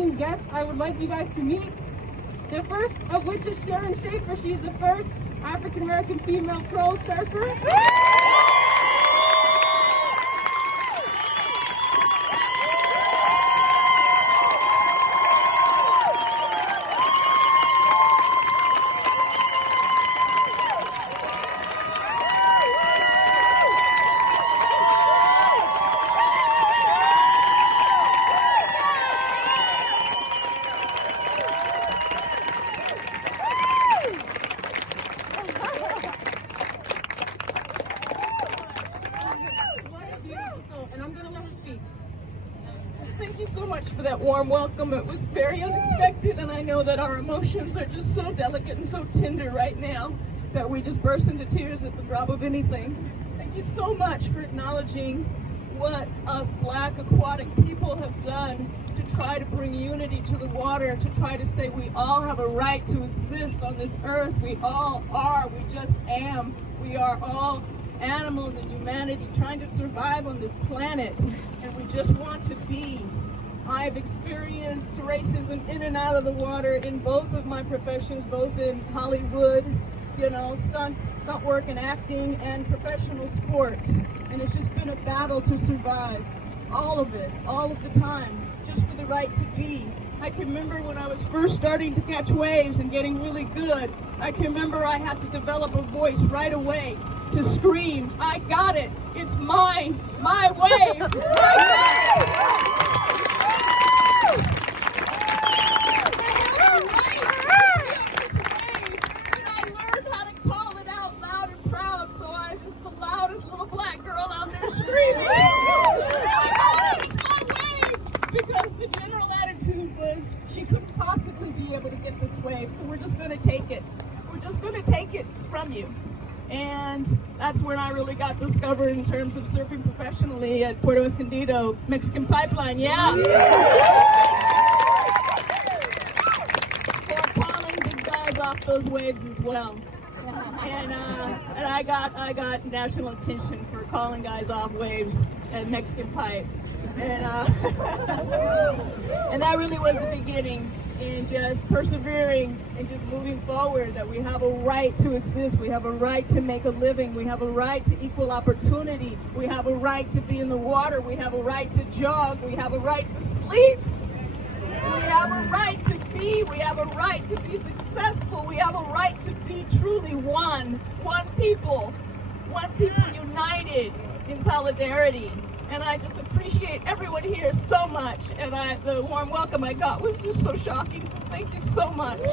esteemed guests I would like you guys to meet. The first of which is Sharon Schaffer. She's the first African-American female pro surfer. And I'm going to let her speak. Thank you so much for that warm welcome. It was very unexpected, and I know that our emotions are just so delicate and so tender right now that we just burst into tears at the drop of anything. Thank you so much for acknowledging what us Black aquatic people have done to try to bring unity to the water, to try to say we all have a right to exist on this earth. We all are. We just am. We are all animals and humanity trying to survive on this planet, and we just want to be. I've experienced racism in and out of the water in both of my professions, both in Hollywood, stunt work and acting, and professional sports. And it's just been a battle to survive. All of it, all of the time, just for the right to be. I can remember when I was first starting to catch waves and getting really good, I can remember I had to develop a voice right away to scream, I got it, it's mine, my wave, she couldn't possibly be able to get this wave, so we're just going to take it. We're just going to take it from you. And that's when I really got discovered in terms of surfing professionally at Puerto Escondido, Mexican Pipeline, yeah. For calling big guys off those waves as well. And I got national attention for calling guys off waves at Mexican Pipe. And and that really was the beginning in just persevering and just moving forward, that we have a right to exist, we have a right to make a living, we have a right to equal opportunity, we have a right to be in the water, we have a right to jog, we have a right to sleep, we have a right to be, we have a right to be successful, we have a right to be truly one people united in solidarity. And I just appreciate everyone here so much. And the warm welcome I got was just so shocking. So thank you so much. I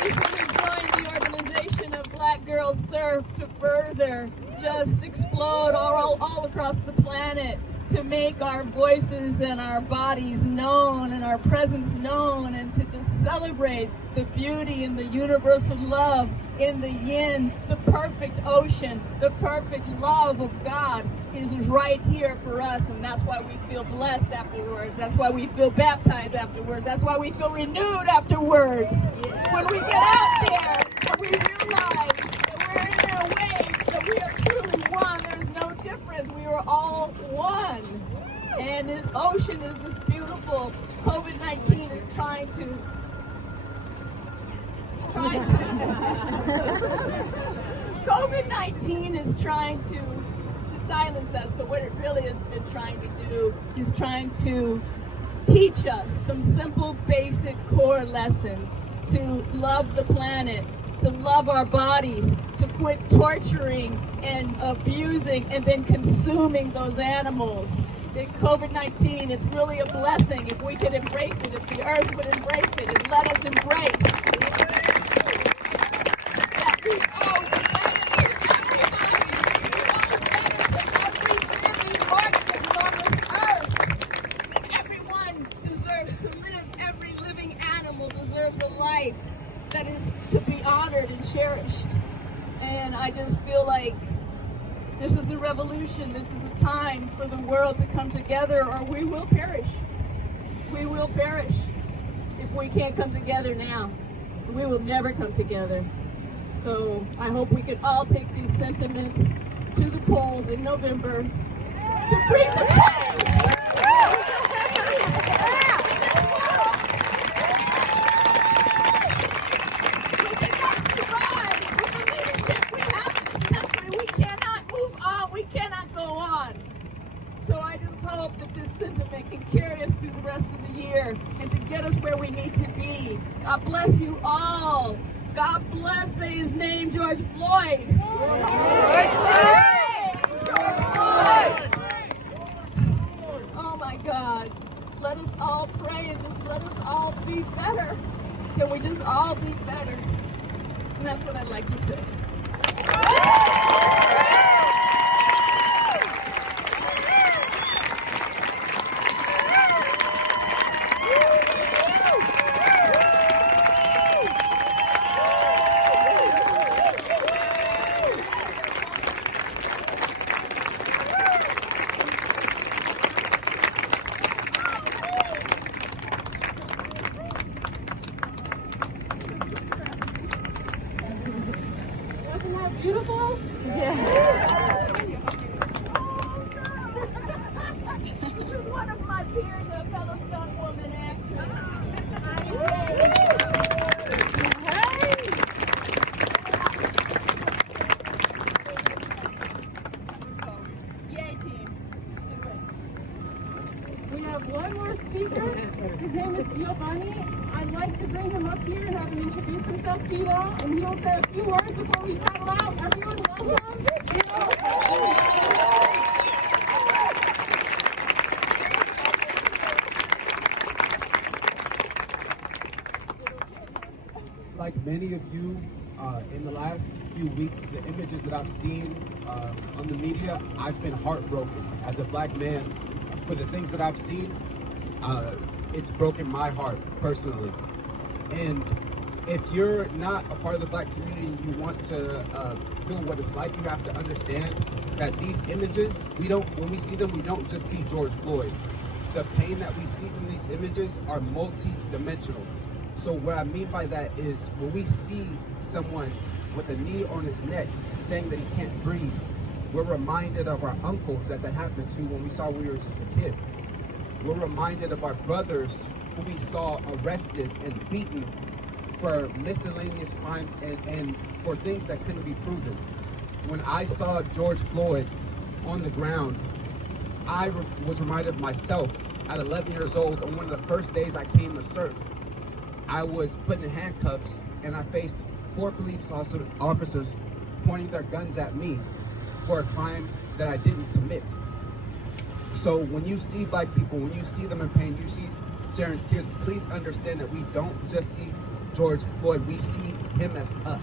recently joined the organization of Black Girls Surf to further just explode all across the planet, to make our voices and our bodies known and our presence known, and to just celebrate the beauty and the universal love in the yin, the perfect ocean, the perfect love of God is right here for us, and that's why we feel blessed afterwards. That's why we feel baptized afterwards. That's why we feel renewed afterwards. When we get out there and we realize that we're in a way that we are truly one, there's no difference. We are all one. And this ocean is this beautiful. COVID-19 is trying to COVID-19 is trying to silence us, but what it really has been trying to do is trying to teach us some simple, basic, core lessons to love the planet, to love our bodies, to quit torturing and abusing and then consuming those animals. In COVID-19, it's really a blessing if we could embrace it, if the earth would embrace it and let us embrace that we owe the planet to everybody. Everyone deserves to live. Every living animal deserves a life that is to be honored and cherished. And I just feel like this is the revolution. This is the time for the world to come together, or we will perish. We will perish if we can't come together now. we will never come together. So I hope we can all take these sentiments to the polls in November to bring the change. So I just hope that this sentiment can carry us through the rest of the year and to get us where we need to be. God bless you all. God bless, say his name, George Floyd. George Floyd! George Floyd! Oh my God. Let us all pray and just let us all be better. Can we just all be better? And that's what I'd like to say. Beautiful? Yeah. This is one of my peers, a fellow stunt woman actress. Yay, team. We have one more speaker. His name is Giovanni. I'd like to bring him up here and have him introduce himself to you all, and he'll say a few words before we paddle out. Everyone, welcome. Like many of you, in the last few weeks, the images that I've seen on the media, I've been heartbroken. As a black man, for the things that I've seen, it's broken my heart personally. And if you're not a part of the black community, you want to feel what it's like, you have to understand that these images, when we see them, we don't just see George Floyd. The pain that we see from these images are multi-dimensional. So what I mean by that is when we see someone with a knee on his neck saying that he can't breathe, we're reminded of our uncles that happened to when we saw we were just a kid. We're reminded of our brothers who we saw arrested and beaten for miscellaneous crimes and for things that couldn't be proven. When I saw George Floyd on the ground, I was reminded of myself at 11 years old on one of the first days I came to surf. I was put in handcuffs and I faced 4 police officers pointing their guns at me for a crime that I didn't commit. So when you see black people, when you see them in pain, you see Sharon's tears, please understand that we don't just see George Floyd, we see him as us.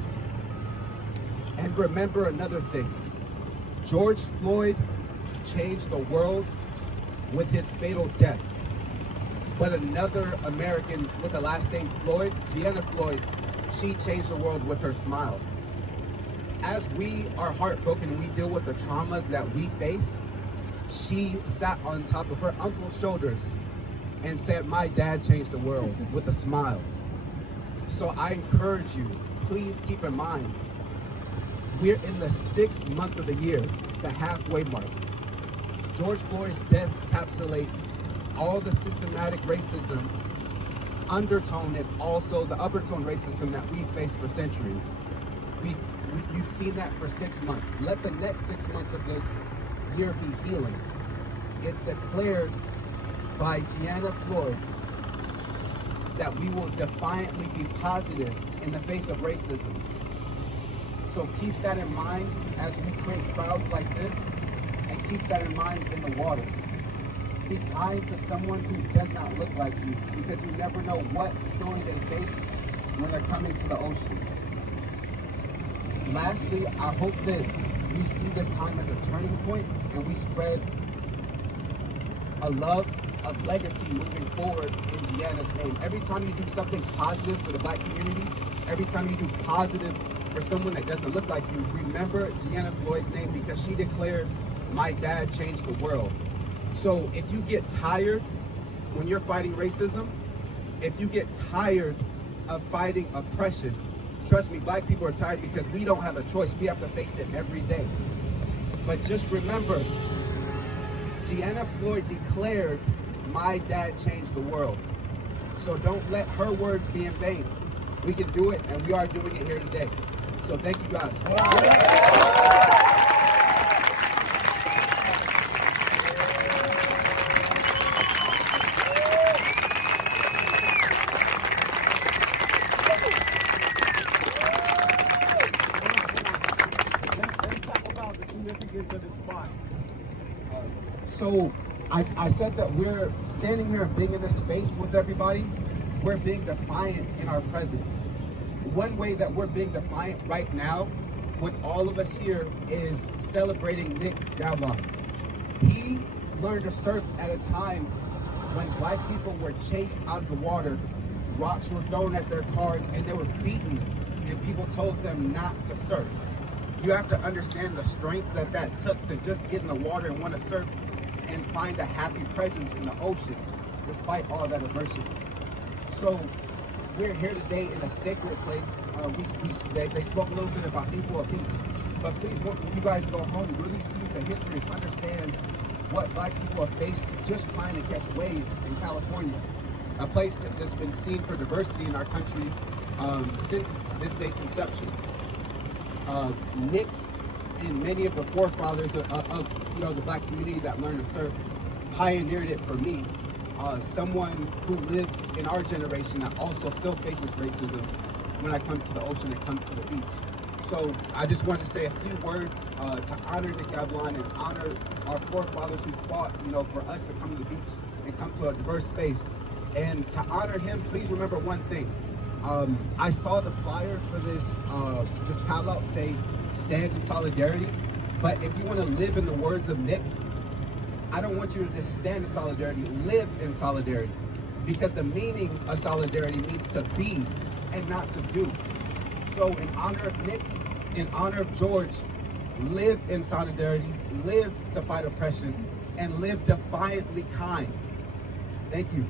And remember another thing, George Floyd changed the world with his fatal death. But another American with the last name Floyd, Gianna Floyd, she changed the world with her smile. As we are heartbroken and we deal with the traumas that we face, she sat on top of her uncle's shoulders and said, "My dad changed the world," with a smile. So I encourage you, please keep in mind, we're in the 6th month of the year, the halfway mark. George Floyd's death encapsulates all the systematic racism, undertone, and also the uppertone racism that we faced for centuries. You've seen that for 6 months. Let the next 6 months of this year be healing. It's declared by Gianna Floyd that we will defiantly be positive in the face of racism. So keep that in mind as we create crowds like this, and keep that in mind in the water. Be kind to someone who does not look like you, because you never know what story they face when they're coming to the ocean. Lastly, I hope that we see this time as a turning point and we spread a love of legacy moving forward in Gianna's name. Every time you do something positive for the black community, every time you do positive for someone that doesn't look like you, remember Gianna Floyd's name, because she declared, "My dad changed the world." So if you get tired when you're fighting racism, if you get tired of fighting oppression. Trust me, black people are tired because we don't have a choice. We have to face it every day. But just remember, Gianna Floyd declared, "My dad changed the world." So don't let her words be in vain. We can do it, and we are doing it here today. So thank you guys. So I said that we're standing here and being in this space with everybody, we're being defiant in our presence. One way that we're being defiant right now with all of us here is celebrating Nick Gavlon. He learned to surf at a time when black people were chased out of the water, rocks were thrown at their cars, and they were beaten, and people told them not to surf. You have to understand the strength that took to just get in the water and want to surf and find a happy presence in the ocean, despite all that adversity. So we're here today in a sacred place. They spoke a little bit about Newport Beach, but please, when you guys go home, really see the history, understand what black people have faced just trying to catch waves in California, a place that's been seen for diversity in our country since this state's inception. Nick and many of the forefathers of the black community that learned to surf pioneered it for me, someone who lives in our generation that also still faces racism when I come to the ocean and come to the beach. So I just wanted to say a few words to honor Nick Gavlon and honor our forefathers who fought, for us to come to the beach and come to a diverse space. And to honor him, please remember one thing. I saw the flyer for this padlock say, "Stand in solidarity." But if you want to live in the words of Nick, I don't want you to just stand in solidarity, live in solidarity. Because the meaning of solidarity means to be and not to do. So in honor of Nick, in honor of George, live in solidarity, live to fight oppression, and live defiantly kind. Thank you.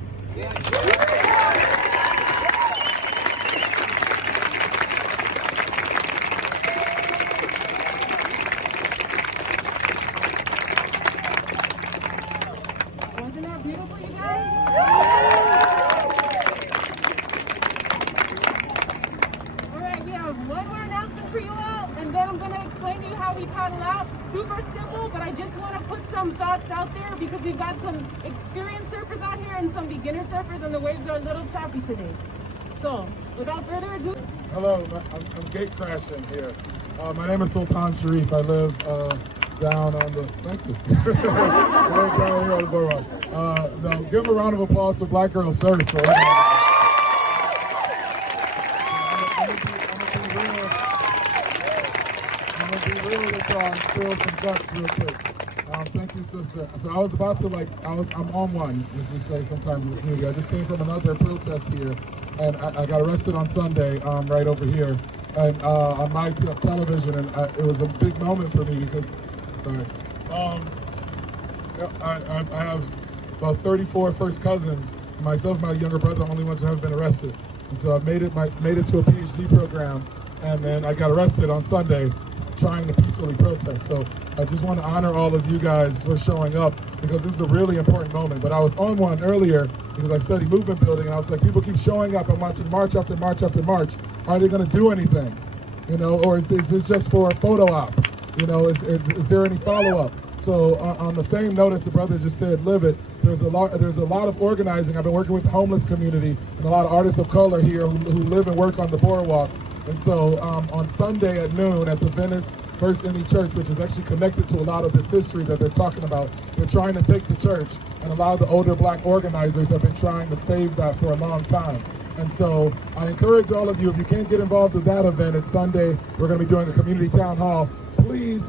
Wasn't that beautiful, you guys? All right, we have one more announcement for you all, and then I'm going to explain to you how we paddle out. Super simple, but I just want to put some thoughts out there because we've got some experienced surfers out here and some beginner surfers, and the waves are a little choppy today. So, without further ado... Hello, I'm gate crashing here. My name is Sultan Sharif. I live down on the, thank you. I live down here on the boardwalk. Give a round of applause for Black Girl Surf. I'm gonna be real with y'all and spill some guts real quick. Thank you, sister. So I was about to I'm on one, as we say sometimes in the community. I just came from another protest here, and I got arrested on Sunday, right over here, and on my television, and it was a big moment for me because, sorry, I have about 34 first cousins. Myself and my younger brother are the only ones who haven't been arrested, and so I made it to a PhD program, and then I got arrested on Sunday trying to peacefully protest. So I just want to honor all of you guys for showing up because this is a really important moment. But I was on one earlier because I study movement building, and I was like, people keep showing up and watching march after march after march. Are they going to do anything? Or is this just for a photo op? Is there any follow-up? So on the same note as the brother just said, live it. There's a lot of organizing. I've been working with the homeless community and a lot of artists of color here who live and work on the boardwalk. And so on Sunday at noon at the Venice First Any Church, which is actually connected to a lot of this history that they're talking about, they're trying to take the church, and a lot of the older black organizers have been trying to save that for a long time. And so I encourage all of you, if you can't get involved with that event, it's Sunday, we're going to be doing a community town hall. Please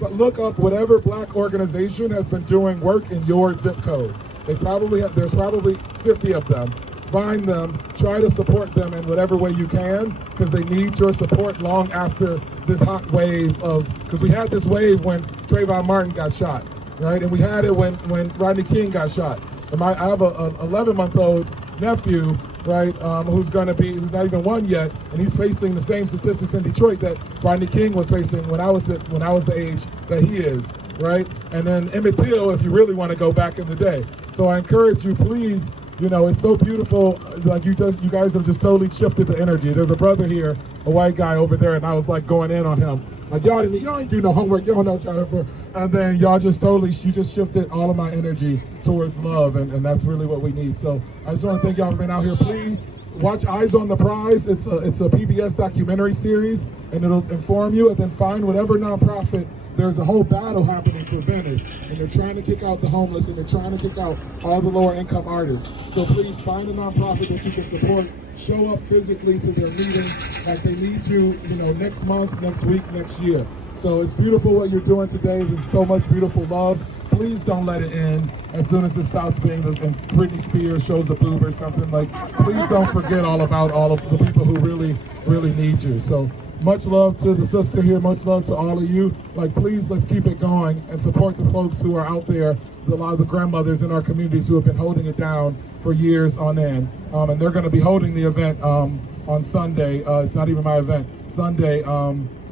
look up whatever black organization has been doing work in your zip code. There's probably 50 of them. Find them, try to support them in whatever way you can, because they need your support long after this hot wave because we had this wave when Trayvon Martin got shot, right? And we had it when Rodney King got shot. And I have an 11-month-old nephew right? Who's not even won yet, and he's facing the same statistics in Detroit that Rodney King was facing when I was the age that he is, right? And then Emmett Till, if you really want to go back in the day. So I encourage you, please. You know, it's so beautiful. Like you guys have just totally shifted the energy. There's a brother here, a white guy over there, and I was like going in on him. Like y'all ain't do no homework. Y'all know Jennifer. And then y'all you just shifted all of my energy towards love, and that's really what we need. So I just want to thank y'all for being out here. Please watch Eyes on the Prize. It's a PBS documentary series, and it'll inform you. And then find whatever nonprofit. There's a whole battle happening for Venice, and they're trying to kick out the homeless, and they're trying to kick out all the lower income artists. So please find a nonprofit that you can support. Show up physically to their meetings. Like they need you, next month, next week, next year. So it's beautiful what you're doing today. There's so much beautiful love. Please don't let it end. As soon as it stops being and Britney Spears shows a boob or something, like please don't forget all about all of the people who really, really need you. So much love to the sister here, much love to all of you. Like, please, let's keep it going and support the folks who are out there, a lot of the grandmothers in our communities who have been holding it down for years on end. And they're going to be holding the event on Sunday. It's not even my event. Sunday,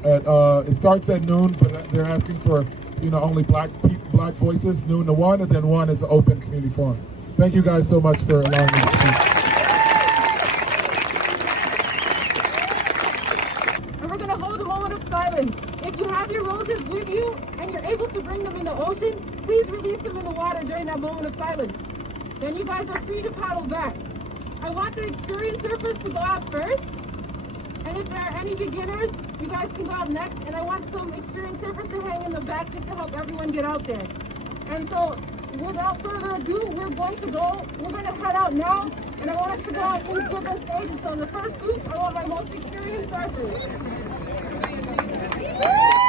it starts at noon, but they're asking for, only black voices, noon to 1, and then 1 is an open community forum. Thank you guys so much for allowing me to speak. If you have your roses with you and you're able to bring them in the ocean, please release them in the water during that moment of silence. Then you guys are free to paddle back. I want the experienced surfers to go out first. And if there are any beginners, you guys can go out next. And I want some experienced surfers to hang in the back just to help everyone get out there. And so without further ado, we're going to head out now. And I want us to go out in different stages. So in the first group, I want my most experienced surfers. Yeah.